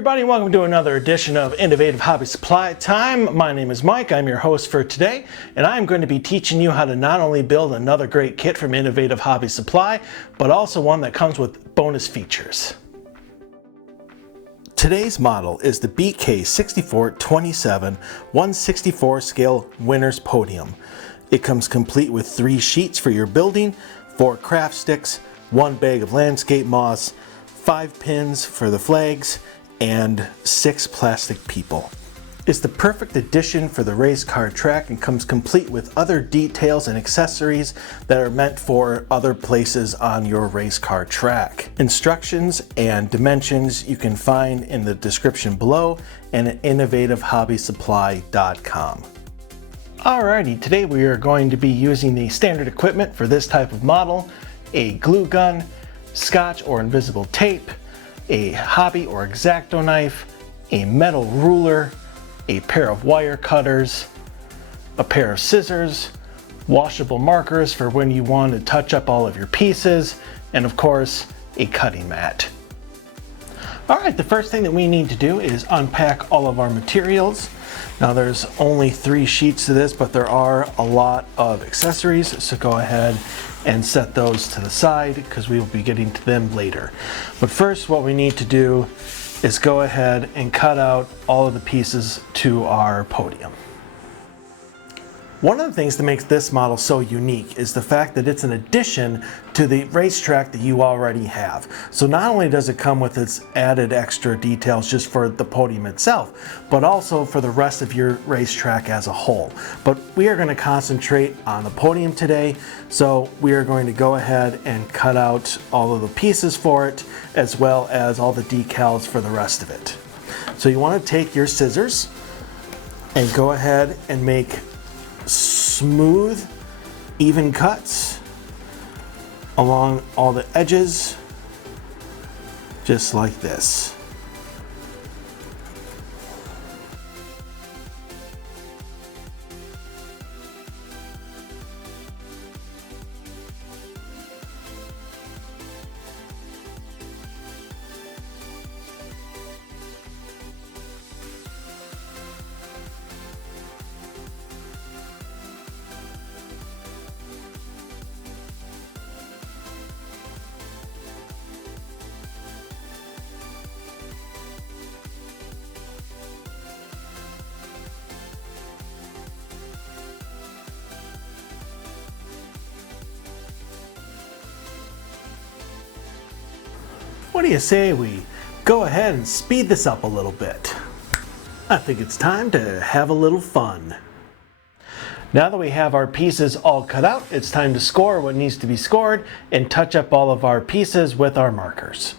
everybody, and welcome to another edition of Innovative Hobby Supply Time. My name is Mike, I'm your host for today, and I'm going to be teaching you how to not only build another great kit from Innovative Hobby Supply, but also one that comes with bonus features. Today's model is the BK6427 1/64 scale Winners Podium. It comes complete with 3 sheets for your building, 4 craft sticks, 1 bag of landscape moss, 5 pins for the flags, and 6 plastic people. It's the perfect addition for the race car track and comes complete with other details and accessories that are meant for other places on your race car track. Instructions and dimensions you can find in the description below and at innovativehobbysupply.com. Alrighty, today we are going to be using the standard equipment for this type of model: a glue gun, scotch or invisible tape, a hobby or X-Acto knife, a metal ruler, a pair of wire cutters, a pair of scissors, washable markers for when you want to touch up all of your pieces, and of course, a cutting mat. Alright, the first thing that we need to do is unpack all of our materials. Now there's only 3 sheets to this, but there are a lot of accessories, so go ahead and set those to the side because we will be getting to them later. But first, what we need to do is go ahead and cut out all of the pieces to our podium. One of the things that makes this model so unique is the fact that it's an addition to the racetrack that you already have. So not only does it come with its added extra details just for the podium itself, but also for the rest of your racetrack as a whole. But we are going to concentrate on the podium today, so we are going to go ahead and cut out all of the pieces for it, as well as all the decals for the rest of it. So you want to take your scissors and go ahead and make smooth, even cuts along all the edges, just like this. What do you say we go ahead and speed this up a little bit? I think it's time to have a little fun. Now that we have our pieces all cut out, it's time to score what needs to be scored and touch up all of our pieces with our markers.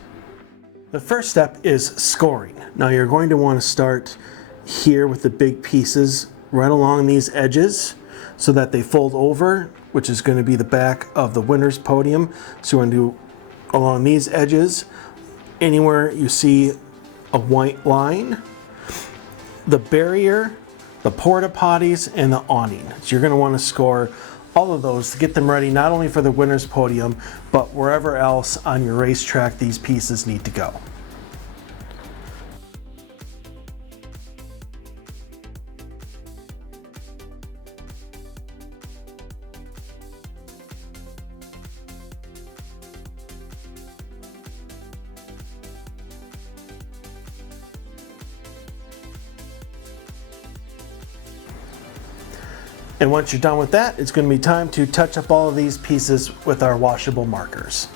The first step is scoring. Now you're going to want to start here with the big pieces right along these edges so that they fold over, which is going to be the back of the winner's podium. So you want to do along these edges. Anywhere you see a white line, the barrier, the porta potties, and the awning. So you're going to want to score all of those to get them ready not only for the winner's podium, but wherever else on your racetrack these pieces need to go. And once you're done with that, it's going to be time to touch up all of these pieces with our washable markers.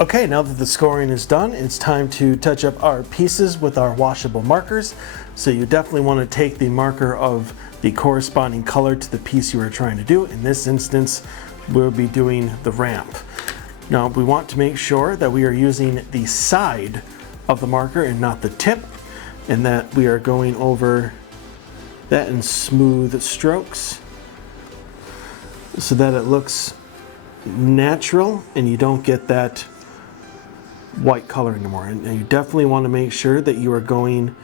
Okay, now that the scoring is done, it's time to touch up our pieces with our washable markers. So you definitely want to take the marker of the corresponding color to the piece you are trying to do. In this instance, we'll be doing the ramp. Now we want to make sure that we are using the side of the marker and not the tip, and that we are going over that in smooth strokes so that it looks natural and you don't get that white color anymore. And you definitely want to make sure that you are going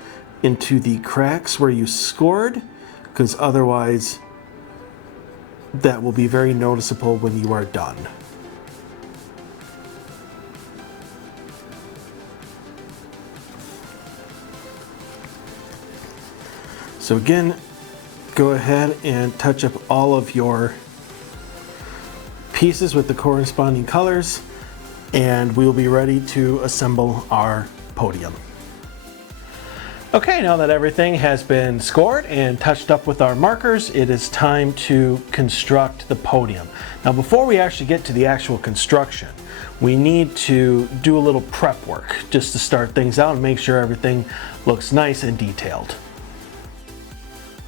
into the cracks where you scored, because otherwise that will be very noticeable when you are done. So again, go ahead and touch up all of your pieces with the corresponding colors, and we'll be ready to assemble our podium. Okay, now that everything has been scored and touched up with our markers, it is time to construct the podium. Now before we actually get to the actual construction, we need to do a little prep work just to start things out and make sure everything looks nice and detailed.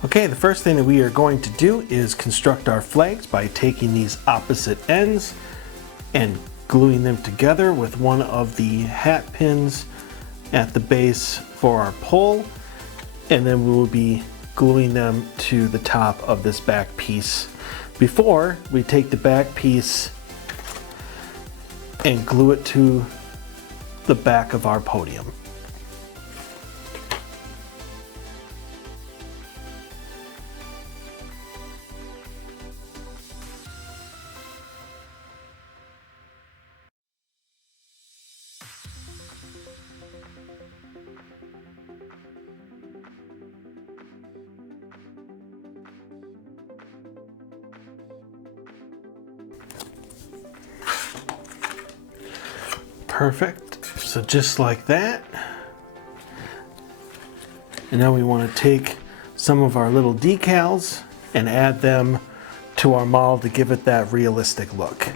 Okay, the first thing that we are going to do is construct our flags by taking these opposite ends and gluing them together with one of the hat pins at the base for our pole, and then we will be gluing them to the top of this back piece before we take the back piece and glue it to the back of our podium. Perfect. So just like that. And now we want to take some of our little decals and add them to our model to give it that realistic look.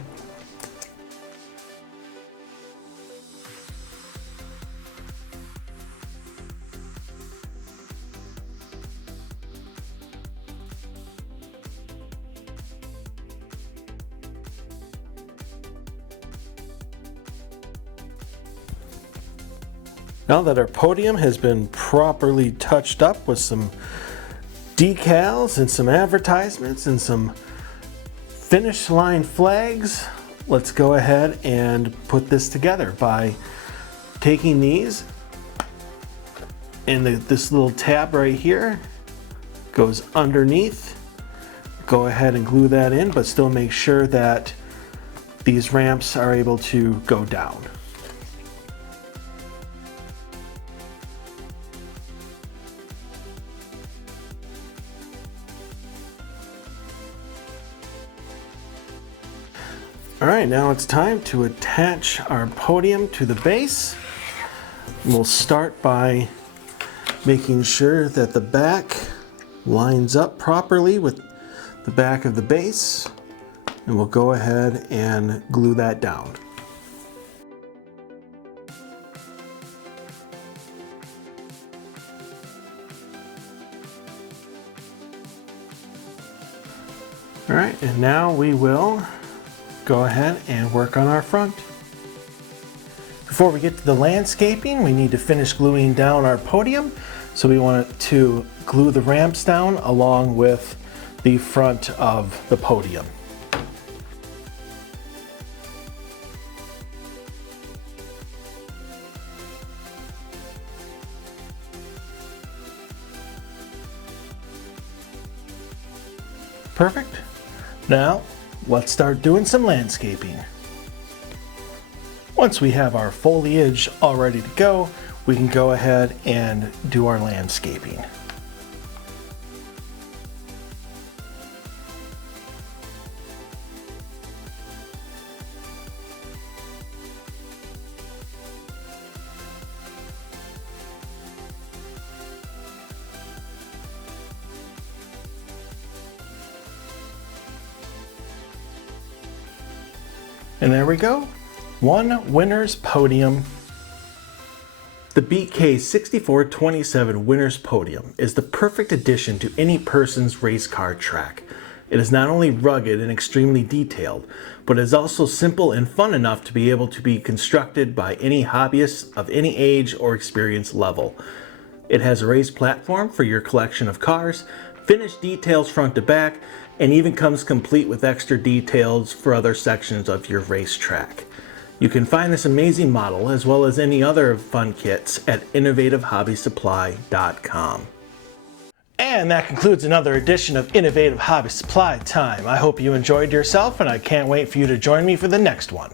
Now that our podium has been properly touched up with some decals and some advertisements and some finish line flags, let's go ahead and put this together by taking these, and this little tab right here goes underneath. Go ahead and glue that in, but still make sure that these ramps are able to go down. All right, now it's time to attach our podium to the base. We'll start by making sure that the back lines up properly with the back of the base, and we'll go ahead and glue that down. All right, and now we will go ahead and work on our front. Before we get to the landscaping, we need to finish gluing down our podium. So we want to glue the ramps down along with the front of the podium. Perfect. Now, let's start doing some landscaping. Once we have our foliage all ready to go, we can go ahead and do our landscaping. And there we go, one winner's podium. The BK6427 Winners Podium is the perfect addition to any person's race car track. It is not only rugged and extremely detailed, but is also simple and fun enough to be able to be constructed by any hobbyist of any age or experience level. It has a raised platform for your collection of cars, finished details front to back, and even comes complete with extra details for other sections of your racetrack. You can find this amazing model as well as any other fun kits at innovativehobbysupply.com. And that concludes another edition of Innovative Hobby Supply Time. I hope you enjoyed yourself, and I can't wait for you to join me for the next one.